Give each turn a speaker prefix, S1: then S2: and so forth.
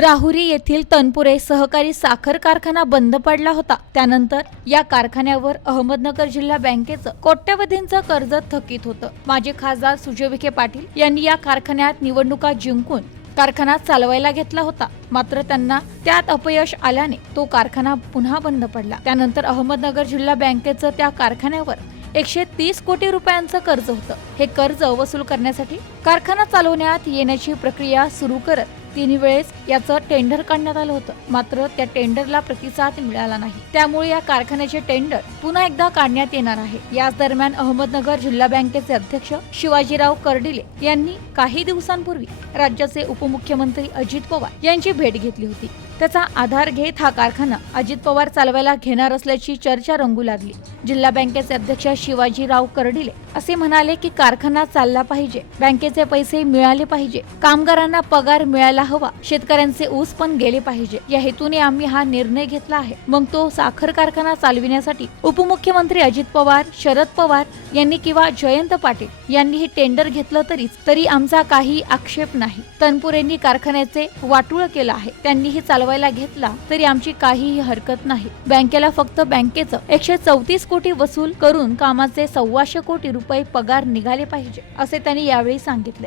S1: राहुरी येथील तनपुरे सहकारी साखर कारखाना बंद पडला होता. त्यानंतर या कारखान्यावर अहमदनगर जिल्हा बँकेचं कोट्यवधींचं कर्ज थकीत होतं. माजी खासदार सुजय विखे पाटील यांनी या कारखान्यात निवडणुका जिंकून कारखाना चालवायला घेतला होता. मात्र त्यांना त्यात अपयश आल्याने तो कारखाना पुन्हा बंद पडला. त्यानंतर अहमदनगर जिल्हा बँकेचं त्या कारखान्यावर एकशे तीस कोटी रुपयांचं कर्ज होतं. हे कर्ज वसूल करण्यासाठी कारखाना चालवण्यात येण्याची प्रक्रिया सुरू करत तिन्ही वेळेस याचं टेंडर काढण्यात आलं होतं. मात्र त्या टेंडरला प्रतिसाद मिळाला नाही. त्यामुळे या कारखान्याचे टेंडर पुन्हा एकदा काढण्यात येणार आहे. याच दरम्यान अहमदनगर जिल्हा बँकेचे अध्यक्ष शिवाजीराव कर्डिले यांनी काही दिवसांपूर्वी राज्याचे उपमुख्यमंत्री अजित पवार यांची भेट घेतली होती. त्याचा आधार घेत हा कारखाना अजित पवार चालवायला घेणार असल्याची चर्चा रंगू लागली. जिल्हा बँकेचे अध्यक्ष शिवाजीराव कर्डिले असे म्हणाले की कारखाना चालला पाहिजे. बँकेचे पैसे मिळाले पाहिजे. कामगारांना पगार मिळायला हवा. शेतकऱ्यांचे ऊस पण गेले पाहिजे. या हेतूने आम्ही हा निर्णय घेतला आहे. मग तो साखर कारखाना चालविण्यासाठी उपमुख्यमंत्री अजित पवार शरद पवार यांनी किंवा जयंत पाटील यांनी हे टेंडर घेतलं तरीच तरी आमचा काही आक्षेप नाही. तनपुरेंनी कारखान्याचे वाटूळ केलं आहे. त्यांनीही चालवायला घेतला तरी आमची काहीही हरकत नाही. बँकेला फक्त बँकेचं एकशे चौतीस कोटी वसूल करून कामाचे सव्वाशे कोटी रुपये पगार निघाले पाहिजे असे त्यांनी यावेळी सांगितले.